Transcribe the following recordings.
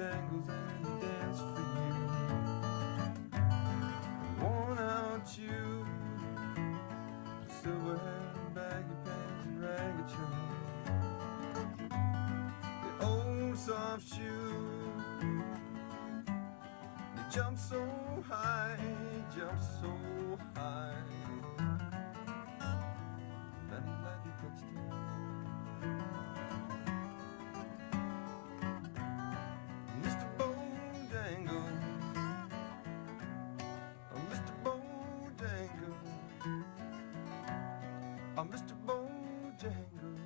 Bojangles and he danced for you. Worn out shoes, silver hair, baggy pants and ragged shoes. The old soft shoes, they jump so high, jump so high. Laddie touched him. Mr. Bojangles, oh Mr. Bojangles, oh Mr. Bojangles,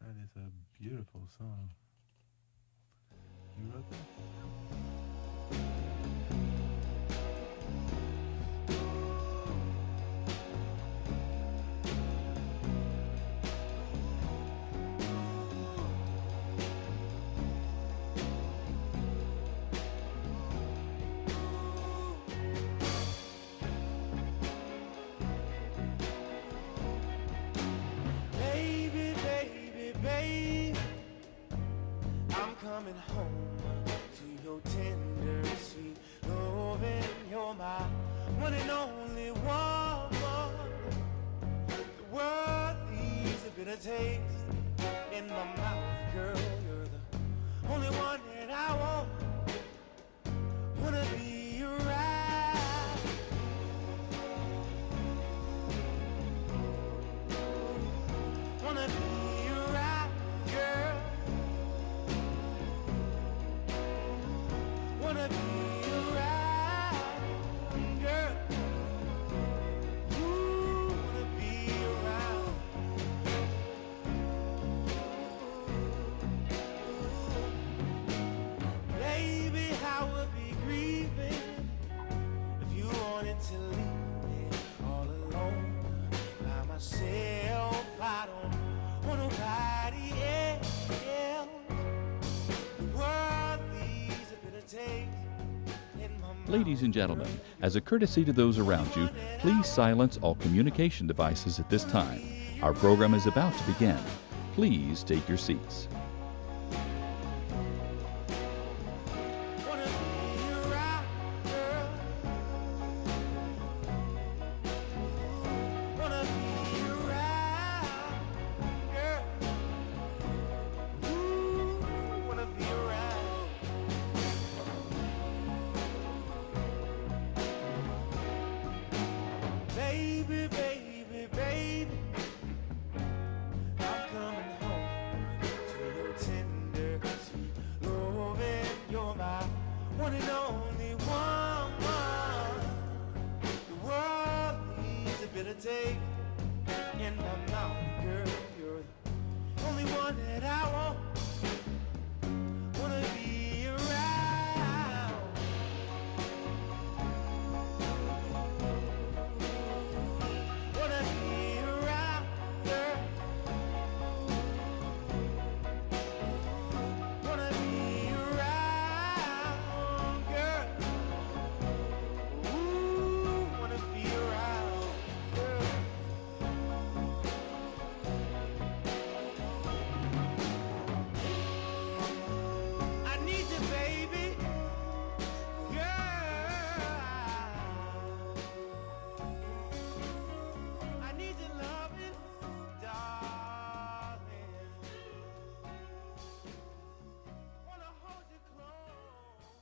That is a beautiful song. You wrote that? Baby, baby, baby, I'm coming home to your tender, sweet loving. You're my one and only one. The world leaves a bitter taste in my mouth, girl. You're the only one that I want. Wanna be right. Wanna be right, girl. Wanna be right, girl. Ooh, wanna be around. Baby, I would be grieving if you wanted to leave me all alone by myself. I don't want nobody else. The world leaves a bitter taste in my mouth. Ladies and gentlemen, as a courtesy to those around you, please silence all communication devices at this time. Our program is about to begin. Please take your seats. Wanna be around, girl. Wanna be around, girl. Ooh, wanna be around. Baby, baby, baby, I'm coming home to your tender, sweet loving. You're my one and only one. The world needs a bitter taste in my mouth, girl. You're the only one that I want. Wanna be around. Wanna be around, girl. Wanna be around, girl. Ooh, wanna be around, girl. I need you, baby, girl. I need your loving, darling. Wanna hold you close.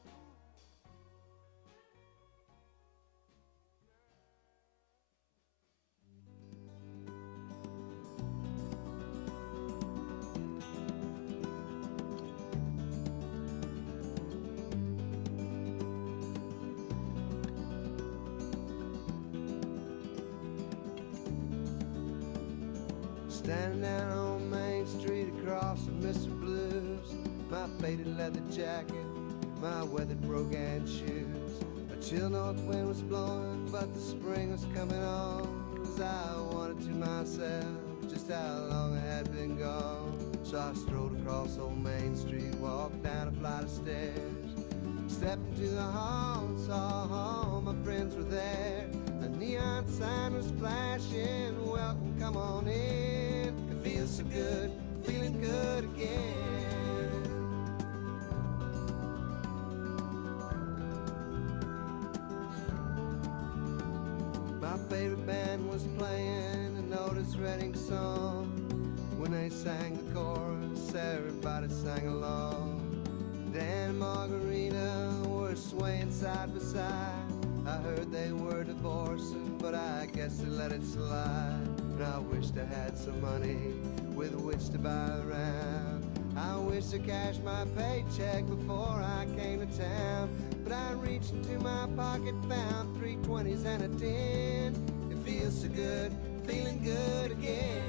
Standing down on Main Street across from Mr. Blues, my faded leather jacket, my weathered brogan shoes. A chill north wind was blowing, but the spring was coming on. As I wanted to myself, just how long I had been gone. So I strolled across Old Main Street, walked down a flight of stairs, stepped into the hall and saw all my friends were there. A neon sign was flashing, welcome, come on in. It feels so good, feeling good again. My favorite band was playing an Otis Redding song. When they sang the chorus, everybody sang along. Dan and Margarita were swaying side by side. I heard they were divorcing, but I guess they let it slide. And I wished I had some money with which to buy around. I wish I cashed my paycheck before I came to town. But I reached into my pocket, found 3 20s and a 10. It feels so good, feeling good again.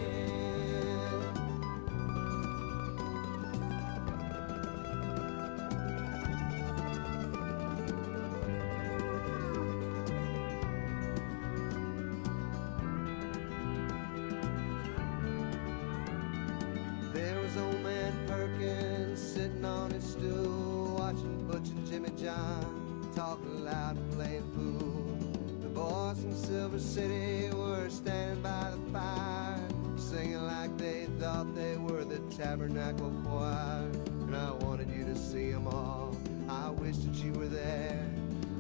There was old man Perkins sitting on his stool, watching Butch and Jimmy John talking loud and playing pool. The boys from Silver City were standing by the fire, singing like they thought they were the Tabernacle Choir. And I wanted you to see them all, I wish that you were there.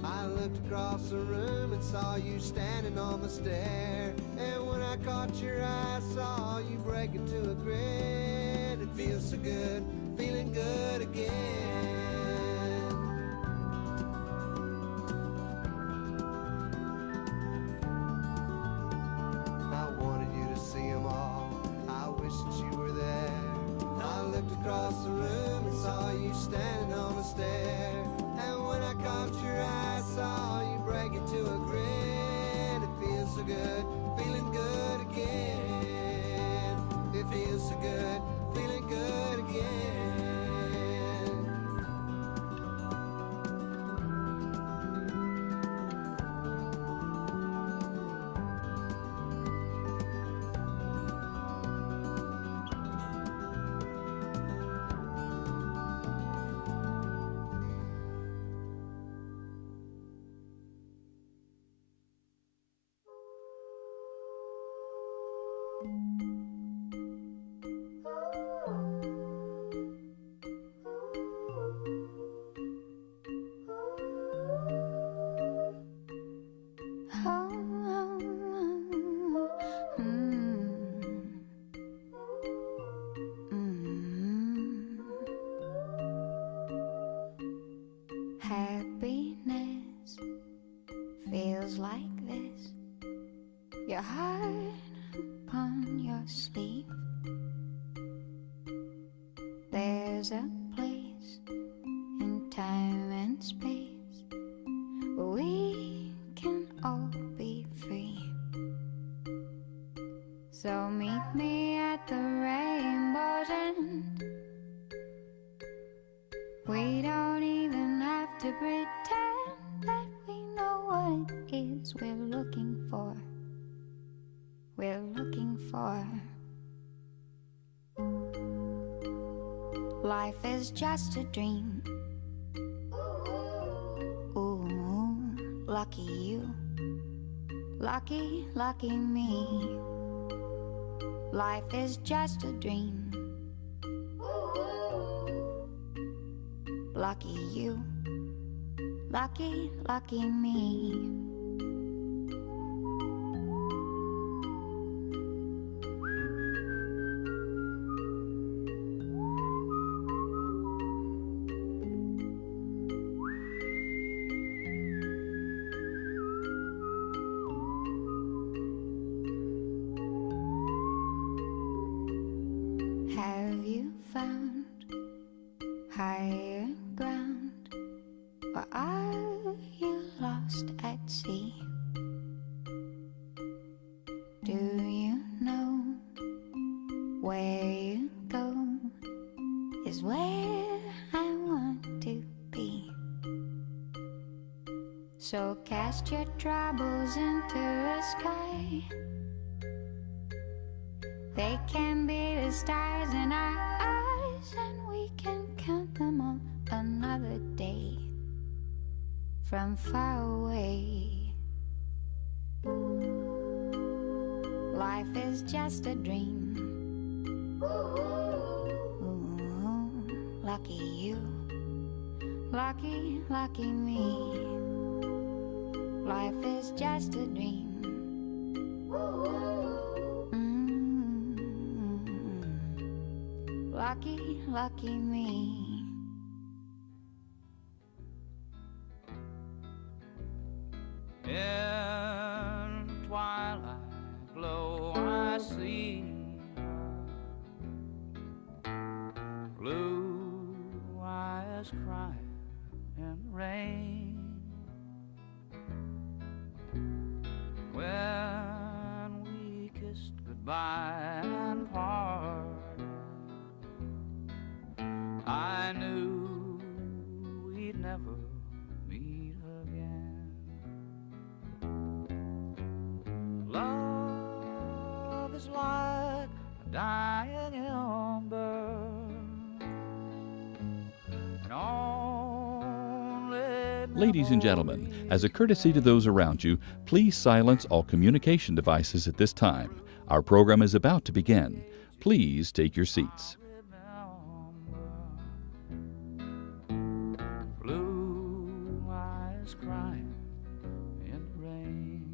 I looked across the room and saw you standing on the stair. And when I caught your eye, saw you break into a grin. It feels so good, feeling good again. I wanted you to see them all, I wish that you were there. I looked across the room and saw you standing on the stair. And when I caught your eye, saw you break into a grin. It feels so good, feeling good again. It feels so good, feeling good again. Happiness feels like this. Your heart upon your sleeve. There's a place in time and space where we can all be free. So meet me at the rainbow's end. We don't even have to pretend that we know what it is we're looking for. We're looking for. Life is just a dream. Ooh, lucky you. Lucky, lucky me. Life is just a dream. Lucky you, lucky, lucky me. Have you found higher ground, or are you lost at sea? Do you know where you go is where I want to be? So cast your troubles into the sky. They can be the stars in our eyes, and we can count them on another day from far away. Life is just a dream. Ooh, lucky you, lucky, lucky me. Life is just a dream. Lucky, lucky me. In twilight glow I see blue eyes crying in the rain. When we kissed goodbye and parted, I knew we'd never meet again. Love is like a dying ember, and only Ladies and gentlemen, as a courtesy to those around you, please silence all communication devices at this time. Our program is about to begin. Please take your seats. blue eyes crying in the rain.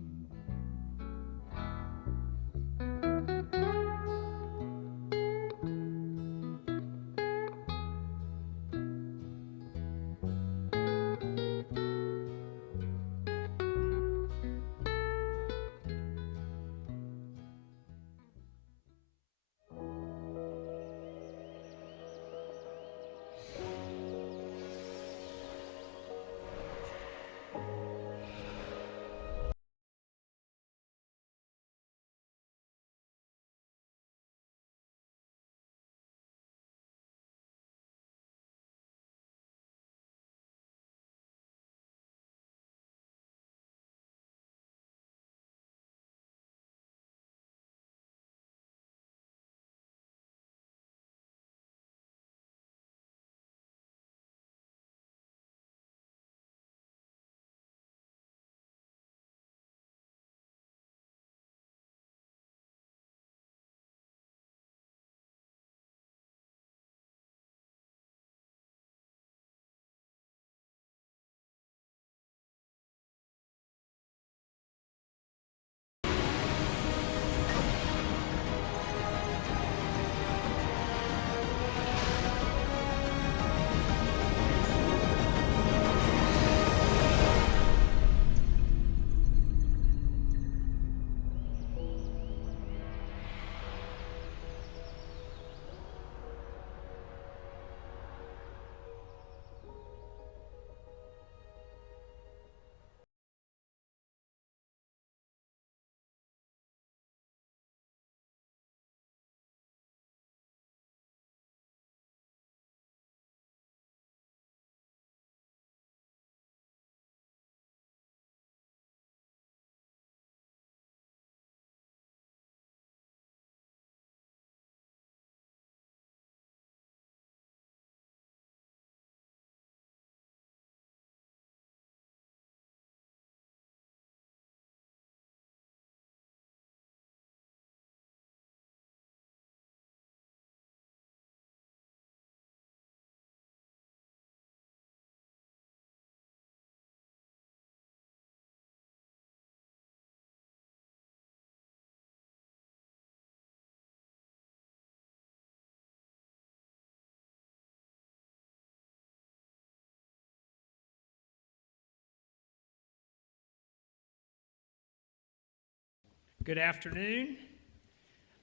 Good afternoon.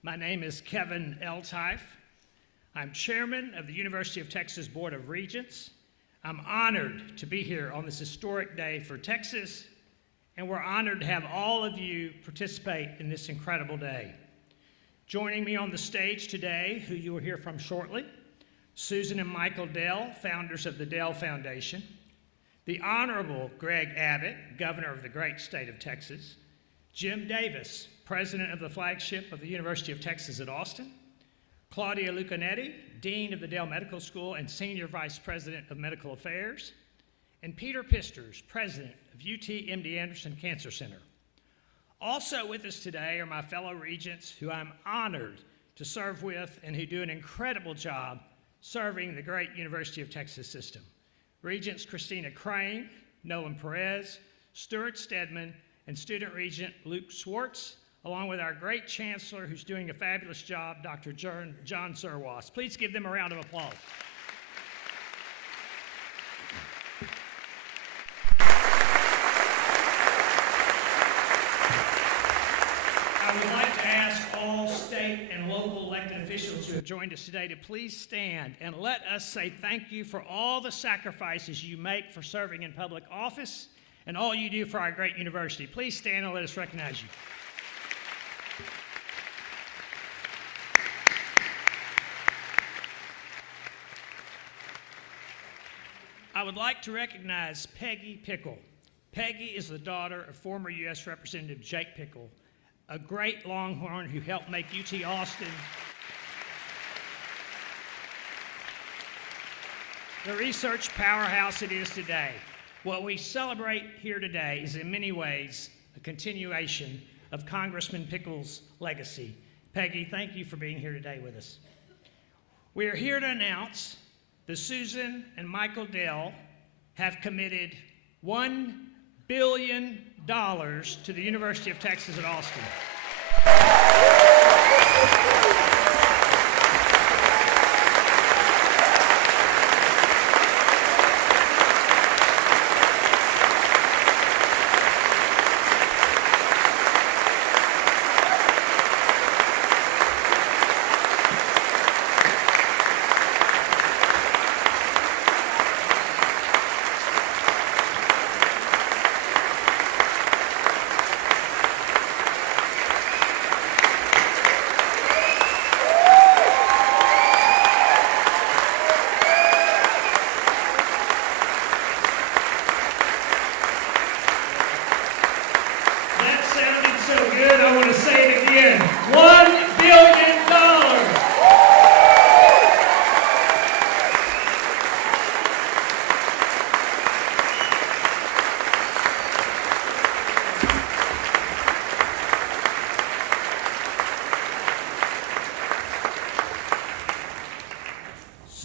My name is Kevin Eltife. I'm chairman of the University of Texas Board of Regents. I'm honored to be here on this historic day for Texas, and we're honored to have all of you participate in this incredible day. Joining me on the stage today, who you will hear from shortly, Susan and Michael Dell, founders of the Dell Foundation, the Honorable Greg Abbott, governor of the great state of Texas, Jim Davis, President of the flagship of the University of Texas at Austin, Claudia Lucanetti, Dean of the Dell Medical School and Senior Vice President of Medical Affairs, and Peter Pisters, President of UT MD Anderson Cancer Center. Also with us today are my fellow regents who I'm honored to serve with and who do an incredible job serving the great University of Texas system. Regents Christina Crane, Nolan Perez, Stuart Stedman, and Student Regent Luke Swartz, along with our great Chancellor who's doing a fabulous job, Dr. John Zerwas. Please give them a round of applause. I would like to ask all state and local elected officials who have joined us today to please stand and let us say thank you for all the sacrifices you make for serving in public office and all you do for our great university. Please stand and let us recognize you. I would like to recognize Peggy Pickle. Peggy is the daughter of former U.S. Representative Jake Pickle, a great Longhorn who helped make UT Austin the research powerhouse it is today. What we celebrate here today is in many ways a continuation of Congressman Pickle's legacy. Peggy, thank you for being here today with us. We are here to announce that Susan and Michael Dell have committed $1 billion to the University of Texas at Austin.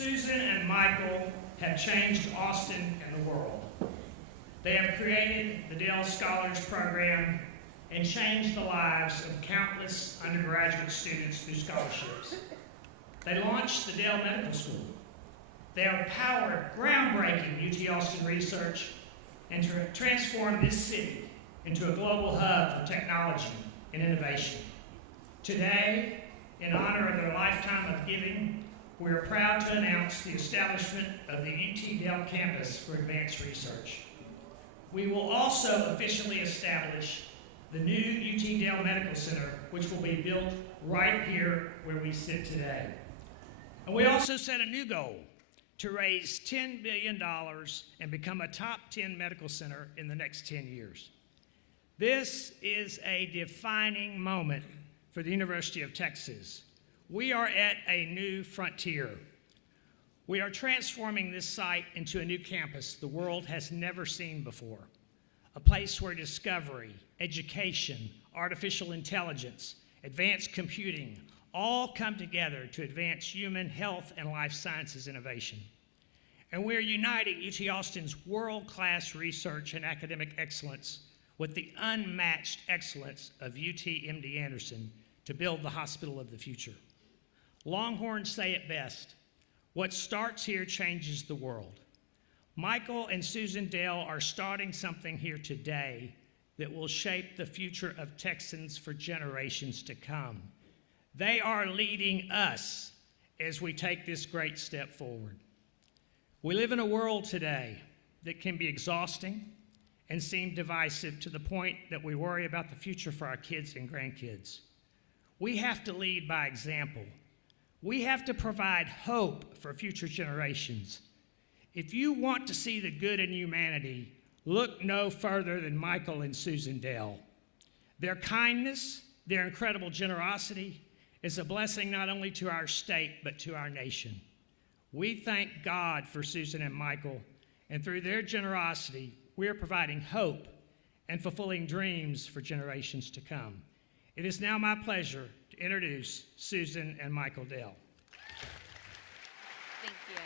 Susan and Michael have changed Austin and the world. They have created the Dell Scholars Program and changed the lives of countless undergraduate students through scholarships. They launched the Dell Medical School. They have powered groundbreaking UT Austin research and transformed this city into a global hub for technology and innovation. Today, in honor of their lifetime of giving, we are proud to announce the establishment of the UT Dell Campus for Advanced Research. We will also officially establish the new UT Dell Medical Center, which will be built right here where we sit today. And we also set a new goal to raise $10 billion and become a top 10 medical center in the next 10 years. This is a defining moment for the University of Texas. We are at a new frontier. We are transforming this site into a new campus the world has never seen before, a place where discovery, education, artificial intelligence, advanced computing all come together to advance human health and life sciences innovation. And we're uniting UT Austin's world-class research and academic excellence with the unmatched excellence of UT MD Anderson to build the hospital of the future. Longhorns say it best, what starts here changes the world. Michael and Susan Dell are starting something here today that will shape the future of Texans for generations to come. They are leading us as we take this great step forward. We live in a world today that can be exhausting and seem divisive to the point that we worry about the future for our kids and grandkids. We have to lead by example. We have to provide hope for future generations. If you want to see the good in humanity, look no further than Michael and Susan Dell. Their kindness, Their incredible generosity is a blessing not only to our state, but to our nation. We thank God for Susan and Michael, and through their generosity, we are providing hope and fulfilling dreams for generations to come. It is now my pleasure to introduce Susan and Michael Dell. Thank you.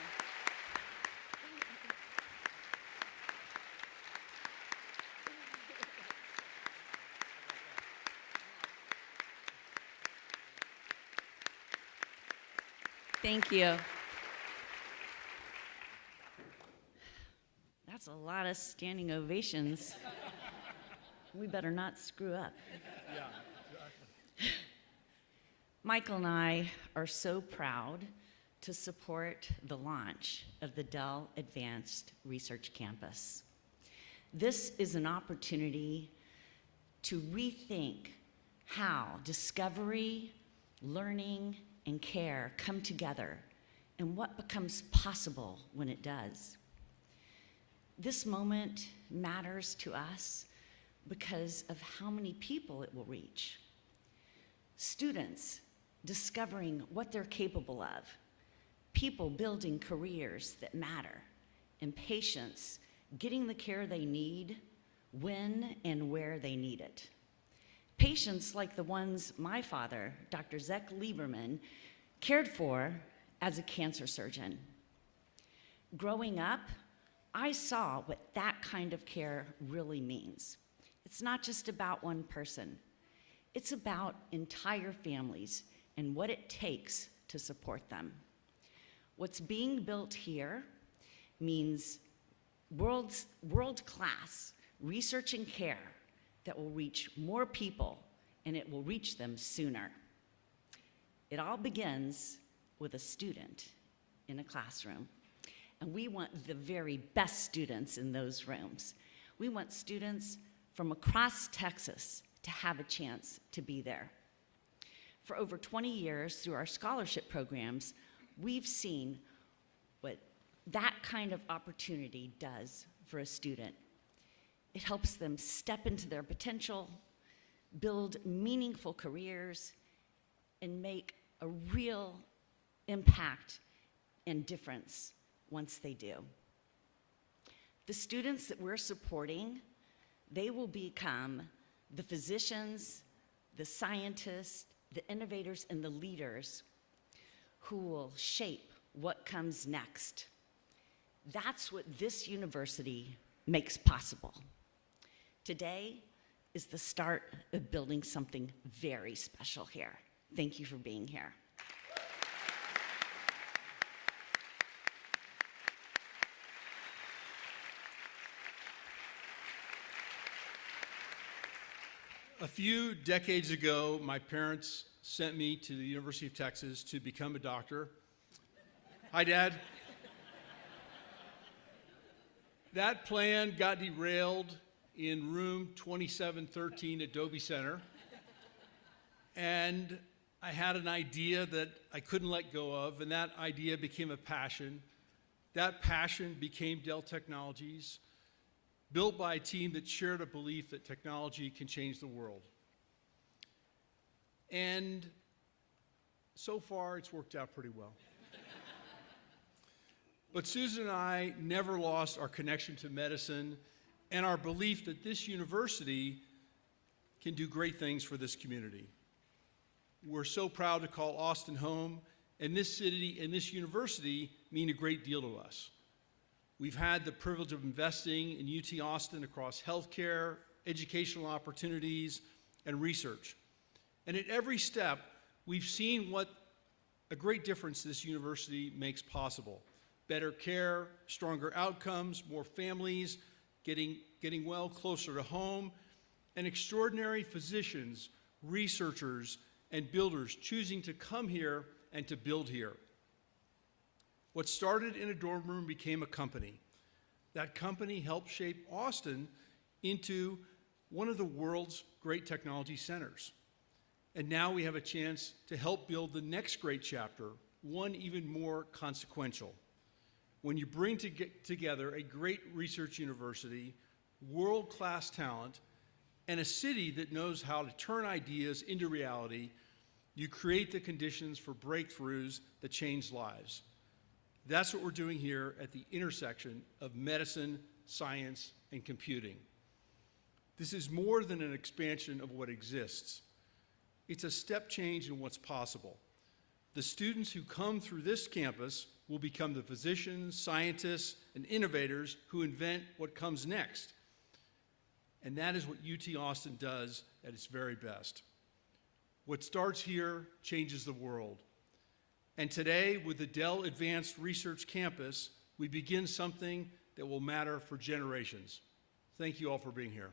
Thank you. That's a lot of standing ovations. We better not screw up. Yeah, exactly. Michael and I are so proud to support the launch of the Dell Advanced Research Campus. This is an opportunity to rethink how discovery, learning, and care come together and what becomes possible when it does. This moment matters to us because of how many people it will reach. Students discovering what they're capable of, people building careers that matter, and patients getting the care they need when and where they need it. Patients like the ones my father, Dr. Zech Lieberman, cared for as a cancer surgeon. Growing up, I saw what that kind of care really means. It's not just about one person. It's about entire families and what it takes to support them. What's being built here means world-class research and care that will reach more people, and it will reach them sooner. It all begins with a student in a classroom, and we want the very best students in those rooms. We want students from across Texas to have a chance to be there. For over 20 years, through our scholarship programs, we've seen what that kind of opportunity does for a student. It helps them step into their potential, build meaningful careers, and make a real impact and difference once they do. The students that we're supporting, they will become the physicians, the scientists, the innovators, and the leaders who will shape what comes next. That's what this university makes possible. Today is the start of building something very special here. Thank you for being here. A few decades ago, my parents sent me to the University of Texas to become a doctor. Hi, Dad. That plan got derailed in room 2713 at Dobie Center. And I had an idea that I couldn't let go of, and that idea became a passion. That passion became Dell Technologies, built by a team that shared a belief that technology can change the world. And so far, it's worked out pretty well. But Susan and I never lost our connection to medicine and our belief that this university can do great things for this community. We're so proud to call Austin home, and this city and this university mean a great deal to us. We've had the privilege of investing in UT Austin across healthcare, educational opportunities, and research. And at every step, we've seen what a great difference this university makes possible. Better care, stronger outcomes, more families, getting well closer to home, and extraordinary physicians, researchers, and builders choosing to come here and to build here. What started in a dorm room became a company. That company helped shape Austin into one of the world's great technology centers. And now we have a chance to help build the next great chapter, one even more consequential. When you bring together a great research university, world-class talent, and a city that knows how to turn ideas into reality, you create the conditions for breakthroughs that change lives. That's what we're doing here at the intersection of medicine, science, and computing. This is more than an expansion of what exists. It's a step change in what's possible. The students who come through this campus will become the physicians, scientists, and innovators who invent what comes next. And that is what UT Austin does at its very best. What starts here changes the world. And today, with the Dell Advanced Research Campus, we begin something that will matter for generations. Thank you all for being here.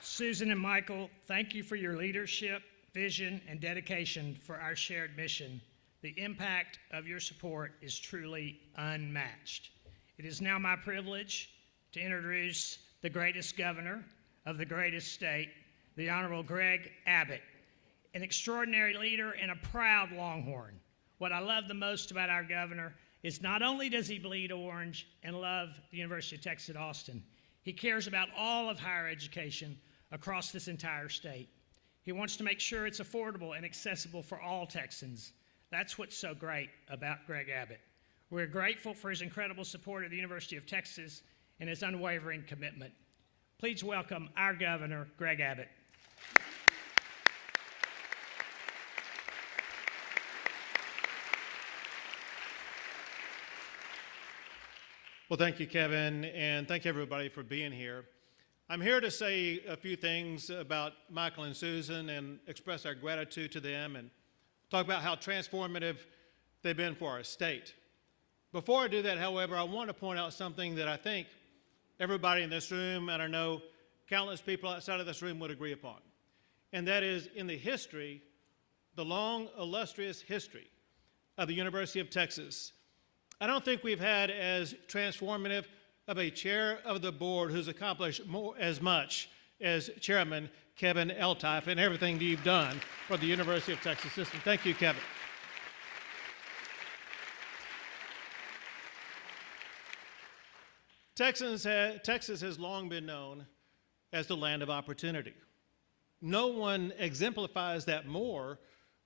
Susan and Michael, thank you for your leadership, vision, and dedication for our shared mission. The impact of your support is truly unmatched. It is now my privilege to introduce the greatest governor of the greatest state, the Honorable Greg Abbott, an extraordinary leader and a proud Longhorn. What I love the most about our governor is not only does he bleed orange and love the University of Texas at Austin, he cares about all of higher education across this entire state. He wants to make sure it's affordable and accessible for all Texans. That's what's so great about Greg Abbott. We're grateful for his incredible support of the University of Texas and his unwavering commitment. Please welcome our governor, Greg Abbott. Well, thank you, Kevin, and thank everybody for being here. I'm here to say a few things about Michael and Susan and express our gratitude to them and talk about how transformative they've been for our state. Before I do that, however, I want to point out something that I think everybody in this room, and I know countless people outside of this room would agree upon, and that is in the history, the long, illustrious history of the University of Texas, I don't think we've had as transformative of a chair of the board who's accomplished as much as Chairman Kevin Eltife and everything that you've done for the University of Texas system. Thank you, Kevin. Texas has long been known as the land of opportunity. No one exemplifies that more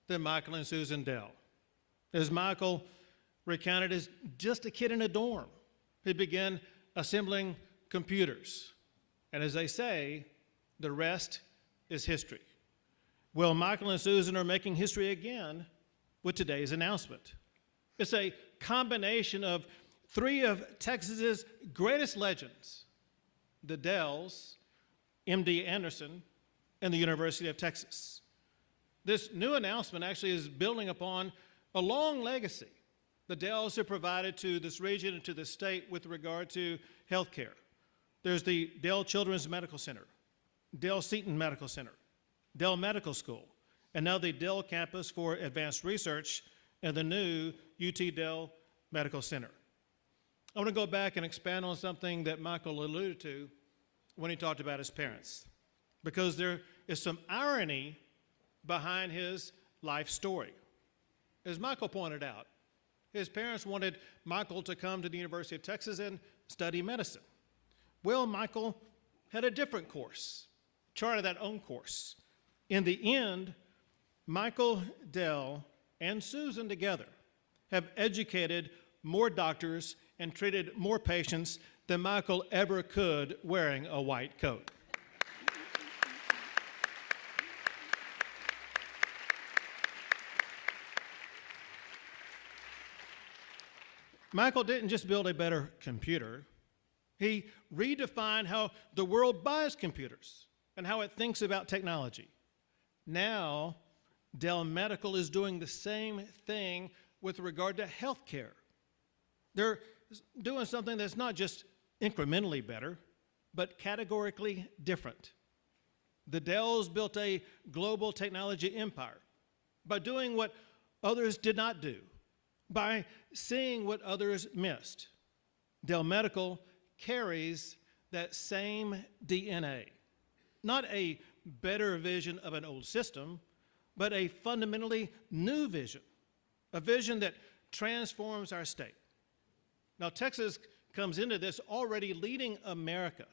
than Michael and Susan Dell. As Michael recounted as just a kid in a dorm, he began assembling computers. And as they say, the rest is history. Well, Michael and Susan are making history again with today's announcement. It's a combination of three of Texas's greatest legends, the Dells, MD Anderson, and the University of Texas. This new announcement actually is building upon a long legacy the Dells have provided to this region and to the state with regard to health care. There's the Dell Children's Medical Center, Dell Seton Medical Center, Dell Medical School, and now the Dell Campus for Advanced Research and the new UT Dell Medical Center. I want to go back and expand on something that Michael alluded to when he talked about his parents, because there is some irony behind his life story. As Michael pointed out, his parents wanted Michael to come to the University of Texas and study medicine. Well, Michael had a different course, charted that own course. In the end, Michael Dell and Susan together have educated more doctors and treated more patients than Michael ever could wearing a white coat. Michael didn't just build a better computer. He redefined how the world buys computers and how it thinks about technology. Now, Dell Medical is doing the same thing with regard to healthcare. They're doing something that's not just incrementally better, but categorically different. The Dells built a global technology empire by doing what others did not do, by seeing what others missed. Dell Medical carries that same DNA, not a better vision of an old system, but a fundamentally new vision, a vision that transforms our state. Now, Texas comes into this already leading America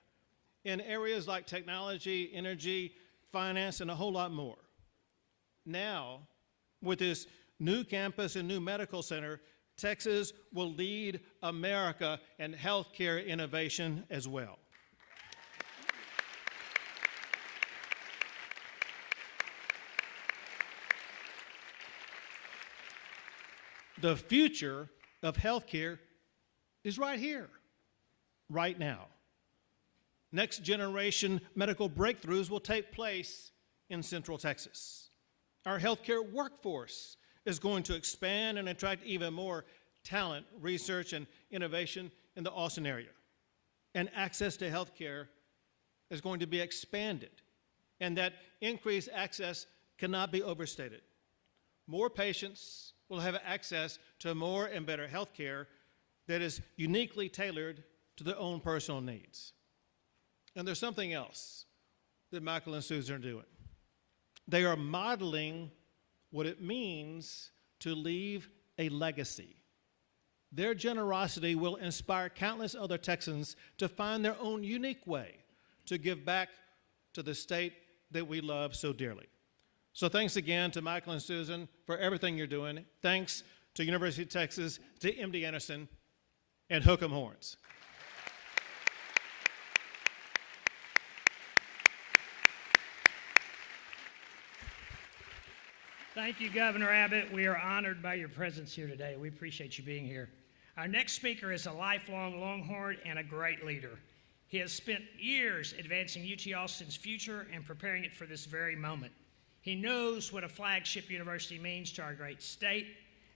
in areas like technology, energy, finance, and a whole lot more. Now, with this new campus and new medical center, Texas will lead America in healthcare innovation as well. The future of healthcare is right here, right now. Next generation medical breakthroughs will take place in Central Texas. Our healthcare workforce is going to expand and attract even more talent, research, and innovation in the Austin area. And access to healthcare is going to be expanded, and that increased access cannot be overstated. More patients will have access to more and better healthcare that is uniquely tailored to their own personal needs. And there's something else that Michael and Susan are doing. They are modeling what it means to leave a legacy. Their generosity will inspire countless other Texans to find their own unique way to give back to the state that we love so dearly. So thanks again to Michael and Susan for everything you're doing. Thanks to University of Texas, to MD Anderson, and Hook 'em Horns. Thank you, Governor Abbott. We are honored by your presence here today. We appreciate you being here. Our next speaker is a lifelong Longhorn and a great leader. He has spent years advancing UT Austin's future and preparing it for this very moment. He knows what a flagship university means to our great state,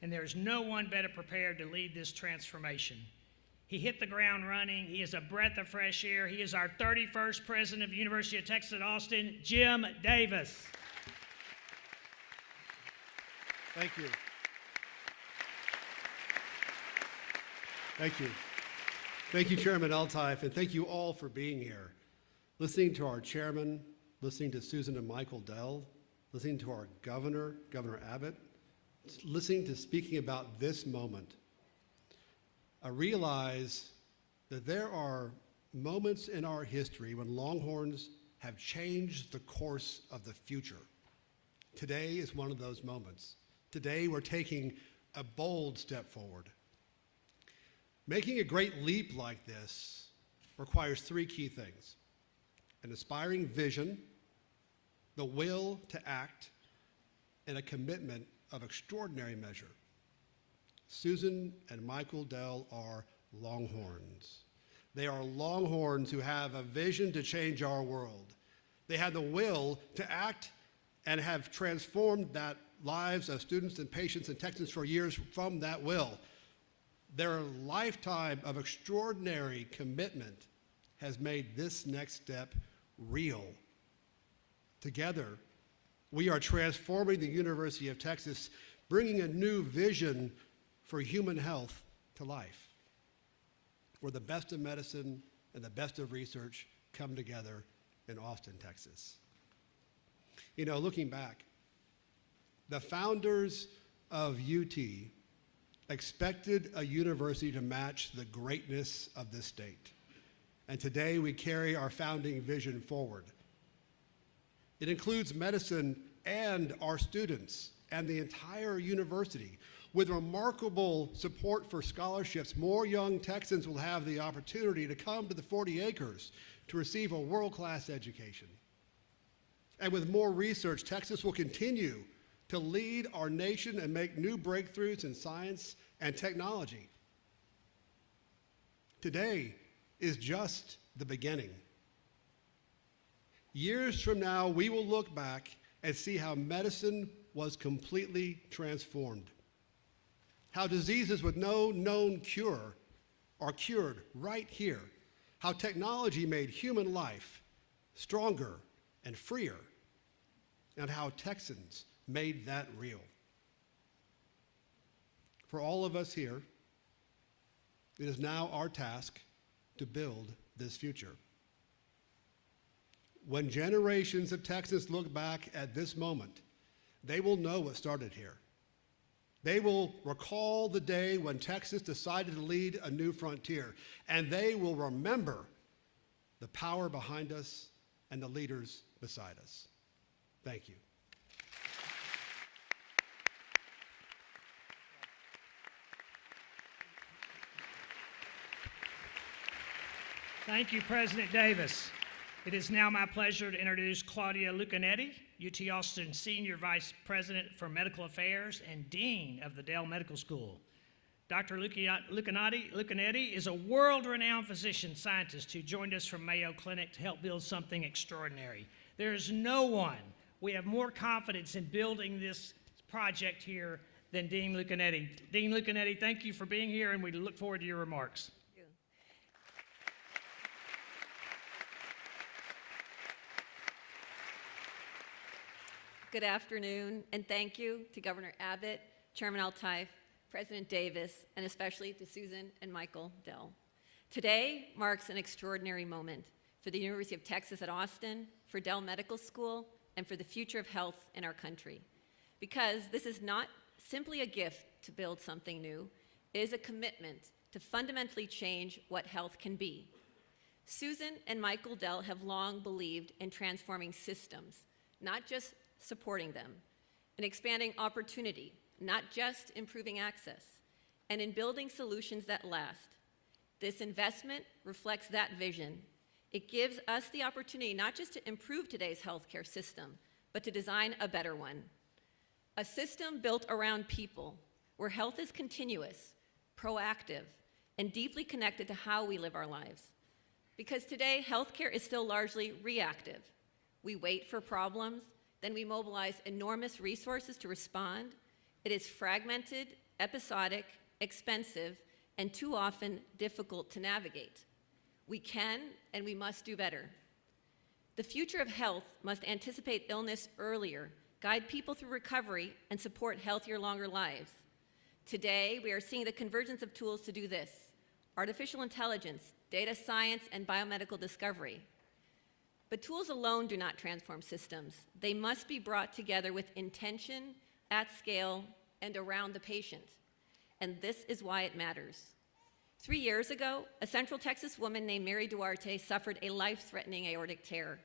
and there is no one better prepared to lead this transformation. He hit the ground running. He is a breath of fresh air. He is our 31st president of the University of Texas at Austin, Jim Davis. Thank you. Thank you. Thank you, Chairman Eltife, and thank you all for being here. Listening to our chairman, listening to Susan and Michael Dell, listening to our governor, Governor Abbott, listening to speaking about this moment, I realize that there are moments in our history when Longhorns have changed the course of the future. Today is one of those moments. Today we're taking a bold step forward. Making a great leap like this requires three key things: an aspiring vision, the will to act, and a commitment of extraordinary measure. Susan and Michael Dell are Longhorns. They are Longhorns who have a vision to change our world. They have the will to act and have transformed that lives of students and patients and Texans for years from that will. Their lifetime of extraordinary commitment has made this next step real. Together, we are transforming the University of Texas, bringing a new vision for human health to life, where the best of medicine and the best of research come together in Austin, Texas. You know, looking back, the founders of UT expected a university to match the greatness of this state. And today we carry our founding vision forward. It includes medicine and our students and the entire university. With remarkable support for scholarships, more young Texans will have the opportunity to come to the 40 acres to receive a world-class education. And with more research, Texas will continue to lead our nation and make new breakthroughs in science and technology. Today is just the beginning. Years from now, we will look back and see how medicine was completely transformed, how diseases with no known cure are cured right here, how technology made human life stronger and freer, and how Texans made that real. For all of us here, it is now our task to build this future. When generations of Texans look back at this moment, they will know what started here. They will recall the day when Texas decided to lead a new frontier, and they will remember the power behind us and the leaders beside us. Thank you. Thank you, President Davis. It is now my pleasure to introduce Claudia Lucanetti, UT Austin Senior Vice President for Medical Affairs and Dean of the Dell Medical School. Dr. Lucanetti is a world-renowned physician scientist who joined us from Mayo Clinic to help build something extraordinary. There is no one we have more confidence in building this project here than Dean Lucanetti. Dean Lucanetti, thank you for being here, and we look forward to your remarks. Good afternoon, and thank you to Governor Abbott, Chairman Altife, President Davis, and especially to Susan and Michael Dell. Today marks an extraordinary moment for the University of Texas at Austin, for Dell Medical School, and for the future of health in our country. Because this is not simply a gift to build something new, it is a commitment to fundamentally change what health can be. Susan and Michael Dell have long believed in transforming systems, not just supporting them, in expanding opportunity, not just improving access, and in building solutions that last. This investment reflects that vision. It gives us the opportunity not just to improve today's healthcare system, but to design a better one. A system built around people, where health is continuous, proactive, and deeply connected to how we live our lives. Because today, healthcare is still largely reactive. We wait for problems, then we mobilize enormous resources to respond. It is fragmented, episodic, expensive, and too often difficult to navigate. We can and we must do better. The future of health must anticipate illness earlier, guide people through recovery, and support healthier, longer lives. Today, we are seeing the convergence of tools to do this: artificial intelligence, data science, and biomedical discovery. But tools alone do not transform systems. They must be brought together with intention, at scale, and around the patient. And this is why it matters. 3 years ago, a Central Texas woman named Mary Duarte suffered a life-threatening aortic tear.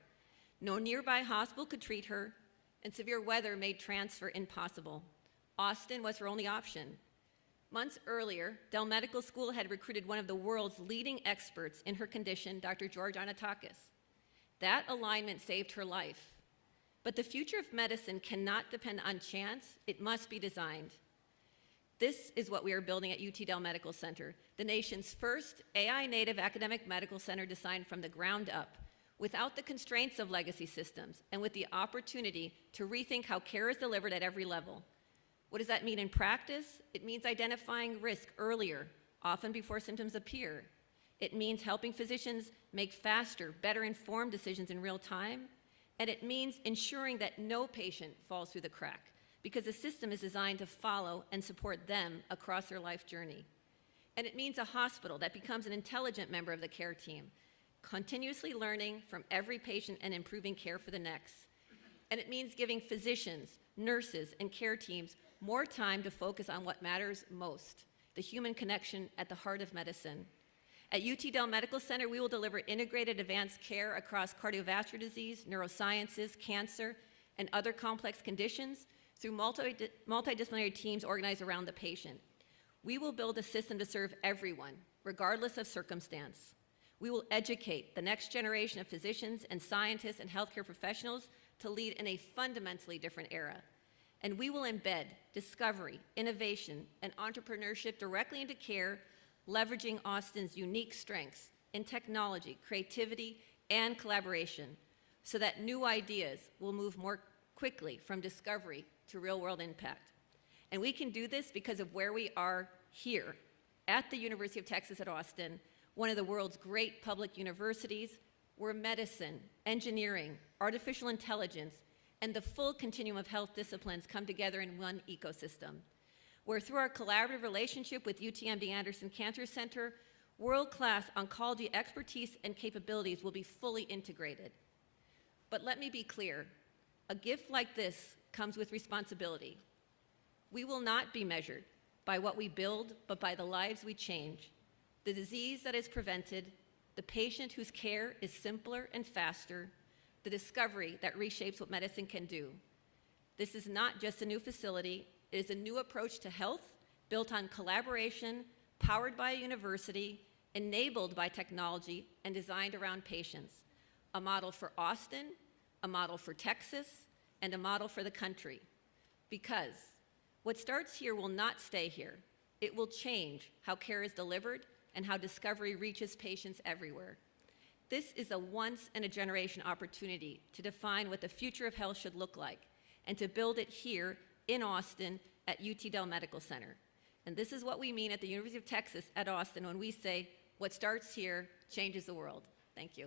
No nearby hospital could treat her, and severe weather made transfer impossible. Austin was her only option. Months earlier, Dell Medical School had recruited one of the world's leading experts in her condition, Dr. George Anatakis. That alignment saved her life. But the future of medicine cannot depend on chance. It must be designed. This is what we are building at UT Dell Medical Center, the nation's first AI-native academic medical center designed from the ground up, without the constraints of legacy systems, and with the opportunity to rethink how care is delivered at every level. What does that mean in practice? It means identifying risk earlier, often before symptoms appear. It means helping physicians make faster, better informed decisions in real time. And it means ensuring that no patient falls through the crack, because the system is designed to follow and support them across their life journey. And it means a hospital that becomes an intelligent member of the care team, continuously learning from every patient and improving care for the next. And it means giving physicians, nurses, and care teams more time to focus on what matters most, the human connection at the heart of medicine. At UT Dell Medical Center, we will deliver integrated advanced care across cardiovascular disease, neurosciences, cancer, and other complex conditions through multidisciplinary teams organized around the patient. We will build a system to serve everyone, regardless of circumstance. We will educate the next generation of physicians and scientists and healthcare professionals to lead in a fundamentally different era. And we will embed discovery, innovation, and entrepreneurship directly into care, leveraging Austin's unique strengths in technology, creativity, and collaboration, so that new ideas will move more quickly from discovery to real-world impact. And we can do this because of where we are here at the University of Texas at Austin, one of the world's great public universities, where medicine, engineering, artificial intelligence, and the full continuum of health disciplines come together in one ecosystem, where through our collaborative relationship with UTMB Anderson Cancer Center, world-class oncology expertise and capabilities will be fully integrated. But let me be clear, a gift like this comes with responsibility. We will not be measured by what we build, but by the lives we change, the disease that is prevented, the patient whose care is simpler and faster, the discovery that reshapes what medicine can do. This is not just a new facility, it is a new approach to health built on collaboration, powered by a university, enabled by technology, and designed around patients. A model for Austin, a model for Texas, and a model for the country. Because what starts here will not stay here. It will change how care is delivered and how discovery reaches patients everywhere. This is a once-in-a-generation opportunity to define what the future of health should look like and to build it here in Austin at UT Dell Medical Center. And this is what we mean at the University of Texas at Austin when we say, what starts here changes the world. Thank you.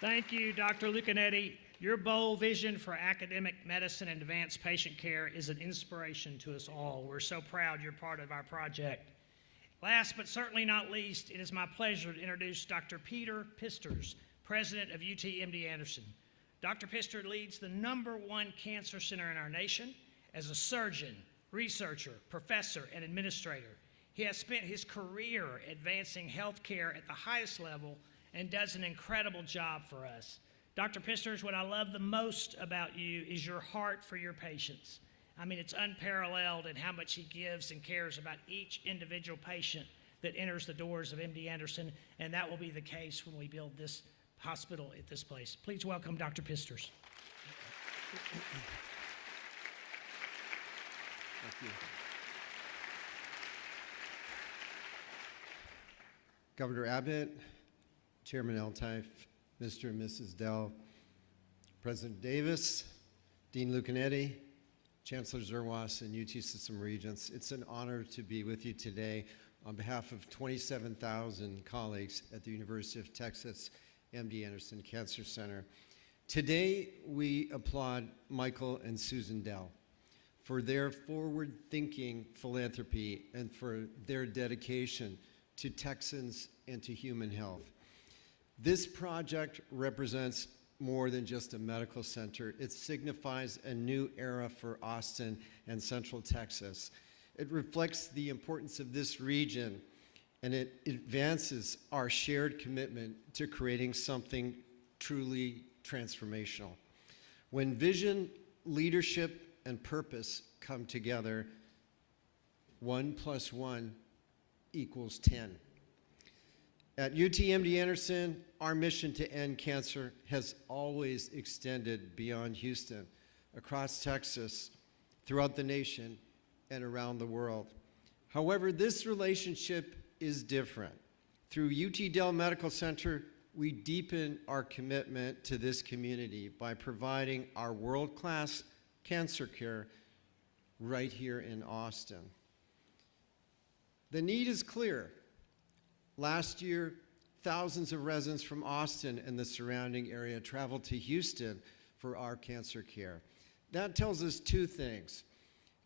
Thank you, Dr. Lucanetti. Your bold vision for academic medicine and advanced patient care is an inspiration to us all. We're so proud you're part of our project. Last but certainly not least, it is my pleasure to introduce Dr. Peter Pisters, president of UT-MD Anderson. Dr. Pister leads the #1 cancer center in our nation as a surgeon, researcher, professor, and administrator. He has spent his career advancing healthcare at the highest level and does an incredible job for us. Dr. Pisters, what I love the most about you is your heart for your patients. I mean, it's unparalleled in how much he gives and cares about each individual patient that enters the doors of MD Anderson, and that will be the case when we build this hospital at this place. Please welcome Dr. Pisters. Thank you. Governor Abbott, Chairman Eltife, Mr. and Mrs. Dell, President Davis, Dean Lucanetti, Chancellor Zerwas, and UT System Regents. It's an honor to be with you today on behalf of 27,000 colleagues at the University of Texas MD Anderson Cancer Center. Today, we applaud Michael and Susan Dell for their forward-thinking philanthropy and for their dedication to Texans and to human health. This project represents more than just a medical center. It signifies a new era for Austin and Central Texas. It reflects the importance of this region, and it advances our shared commitment to creating something truly transformational. When vision, leadership, and purpose come together, 1 + 1 = 10. At UT-MD Anderson, our mission to end cancer has always extended beyond Houston, across Texas, throughout the nation, and around the world. However, this relationship is different. Through UT Dell Medical Center, we deepen our commitment to this community by providing our world-class cancer care right here in Austin. The need is clear. Last year, thousands of residents from Austin and the surrounding area traveled to Houston for our cancer care. That tells us two things.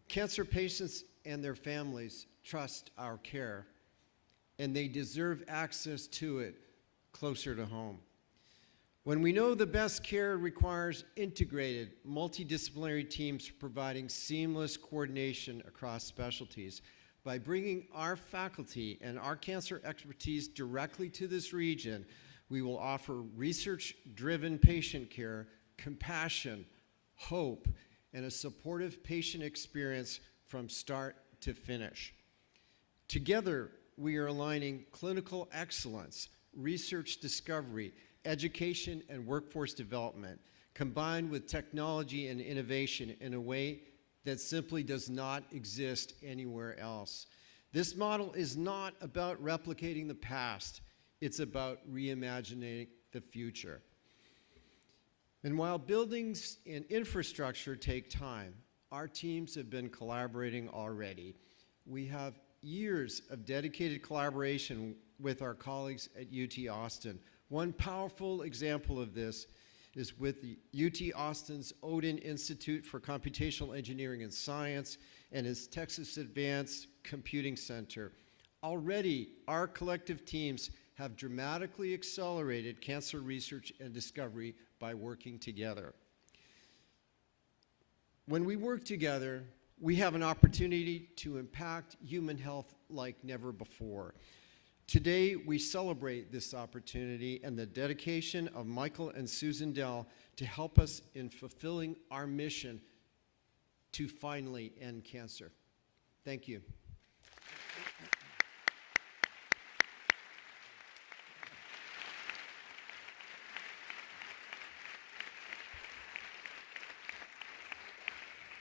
Cancer patients and their families trust our care, and they deserve access to it closer to home. When we know the best care requires integrated, multidisciplinary teams providing seamless coordination across specialties, by bringing our faculty and our cancer expertise directly to this region, we will offer research-driven patient care, compassion, hope, and a supportive patient experience from start to finish. Together, we are aligning clinical excellence, research discovery, education, and workforce development, combined with technology and innovation in a way that simply does not exist anywhere else. This model is not about replicating the past, it's about reimagining the future. And while buildings and infrastructure take time, our teams have been collaborating already. We have years of dedicated collaboration with our colleagues at UT Austin. One powerful example of this is with the UT Austin's Odin Institute for Computational Engineering and Science and his Texas Advanced Computing Center. Already, our collective teams have dramatically accelerated cancer research and discovery by working together. When we work together, we have an opportunity to impact human health like never before. Today, we celebrate this opportunity and the dedication of Michael and Susan Dell to help us in fulfilling our mission to finally end cancer. Thank you.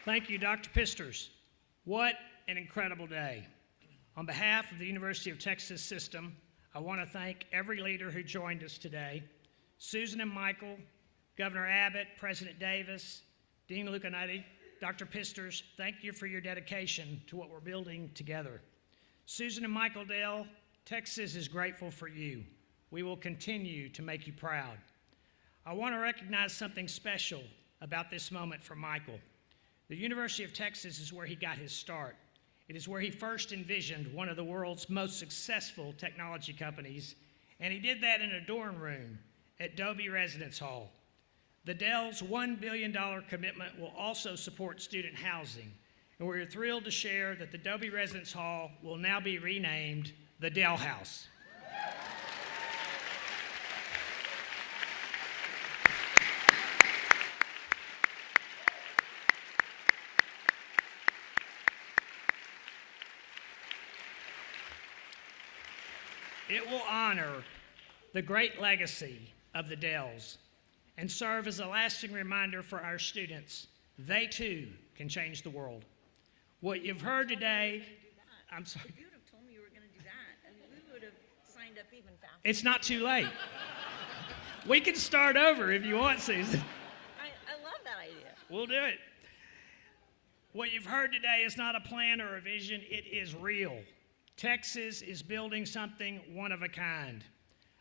Thank you, Dr. Pisters. What an incredible day. On behalf of the University of Texas system, I want to thank every leader who joined us today. Susan and Michael, Governor Abbott, President Davis, Dean Lucanetti, Dr. Pisters, thank you for your dedication to what we're building together. Susan and Michael Dell, Texas is grateful for you. We will continue to make you proud. I want to recognize something special about this moment for Michael. The University of Texas is where he got his start. It is where he first envisioned one of the world's most successful technology companies, and he did that in a dorm room at Dobie Residence Hall. The Dell's $1 billion commitment will also support student housing, and we're thrilled to share that the Dobie Residence Hall will now be renamed the Dell House. It will honor the great legacy of the Dells and serve as a lasting reminder for our students. They too can change the world. What you've heard today, I'm sorry. If you would have told me you were going to do that, I mean, we would have signed up even faster. It's not too late. We can start over if you want, Susan. I love that idea. We'll do it. What you've heard today is not a plan or a vision, it is real. Texas is building something one of a kind.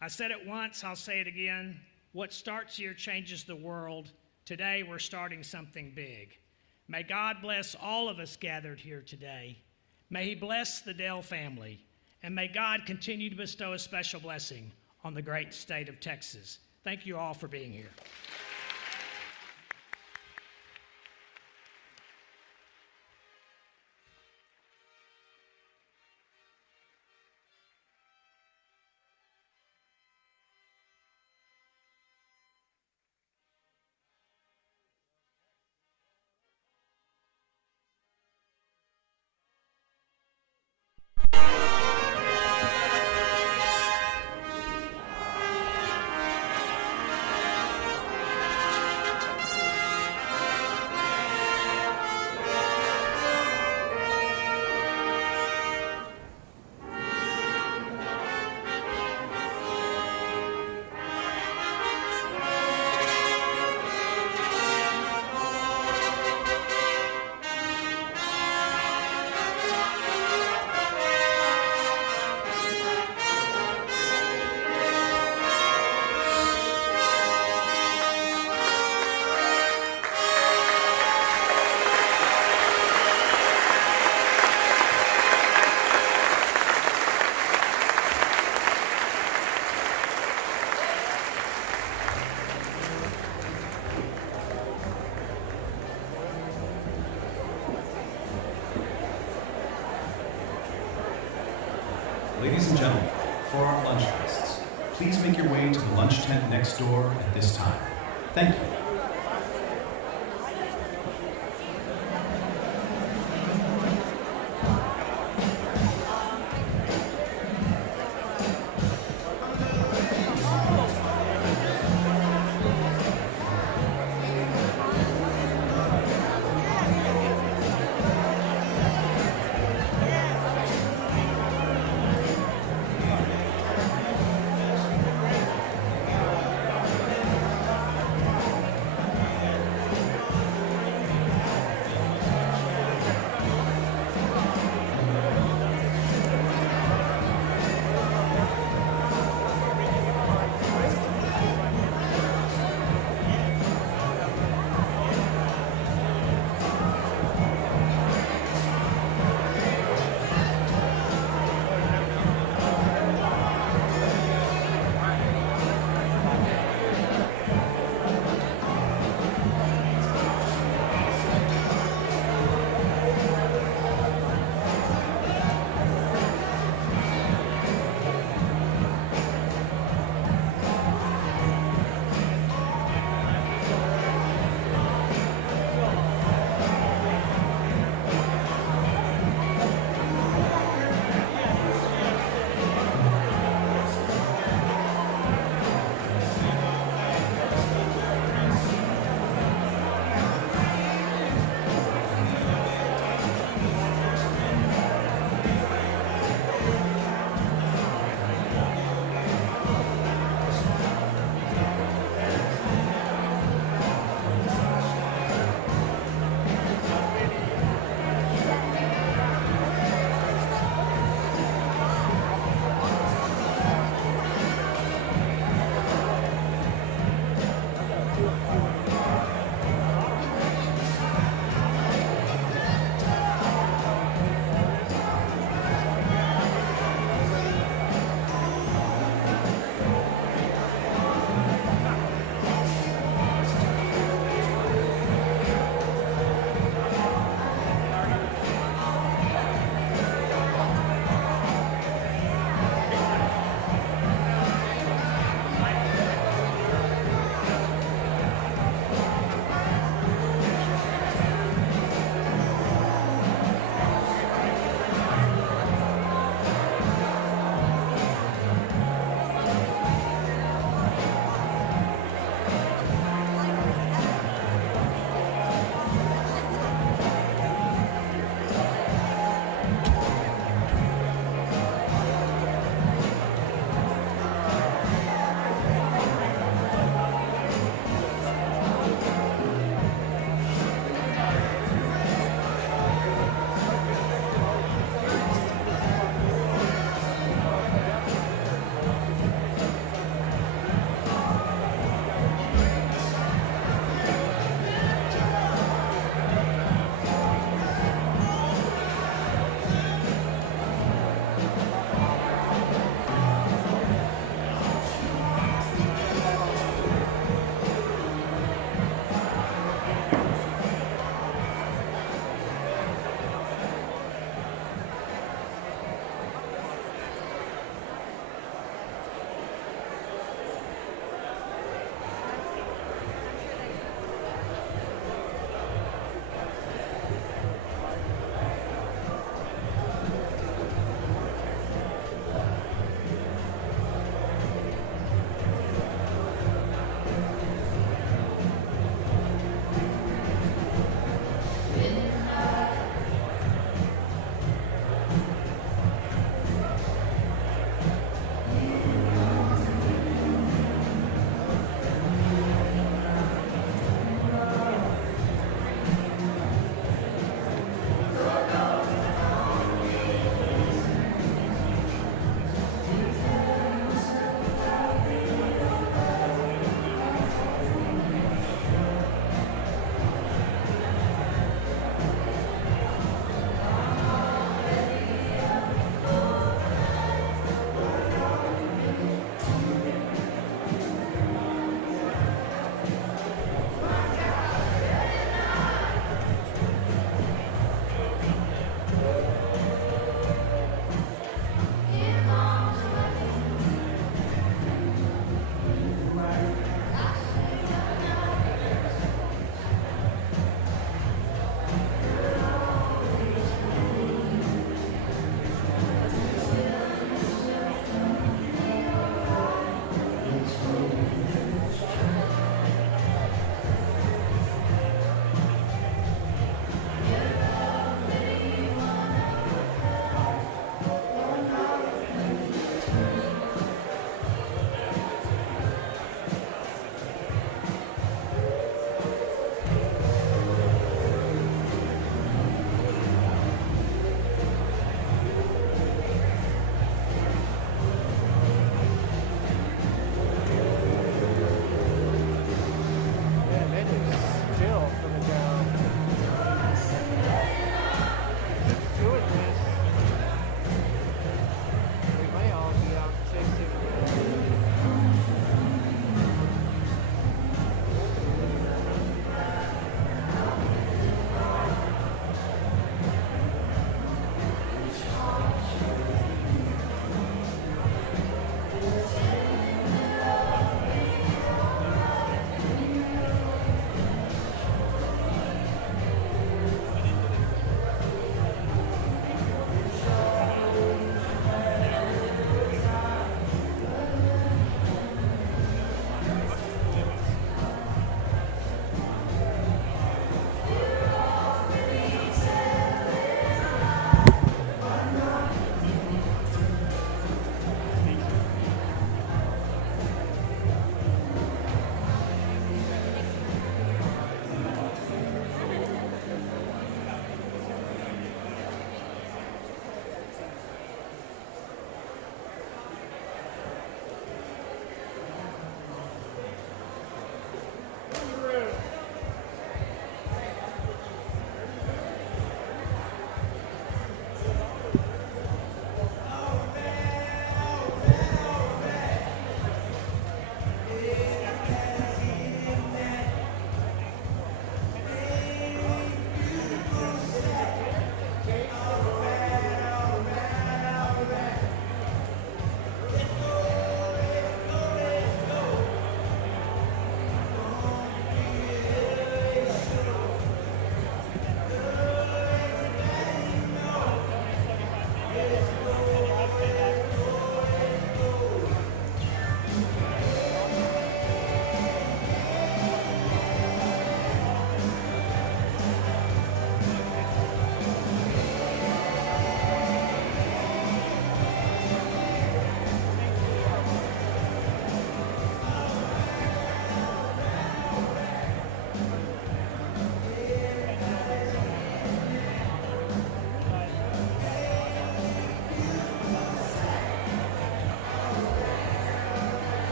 I said it once, I'll say it again. What starts here changes the world. Today, we're starting something big. May God bless all of us gathered here today. May He bless the Dell family. And may God continue to bestow a special blessing on the great state of Texas. Thank you all for being here. Ladies and gentlemen, for our lunch guests, please make your way to the lunch tent next door at this time. Thank you.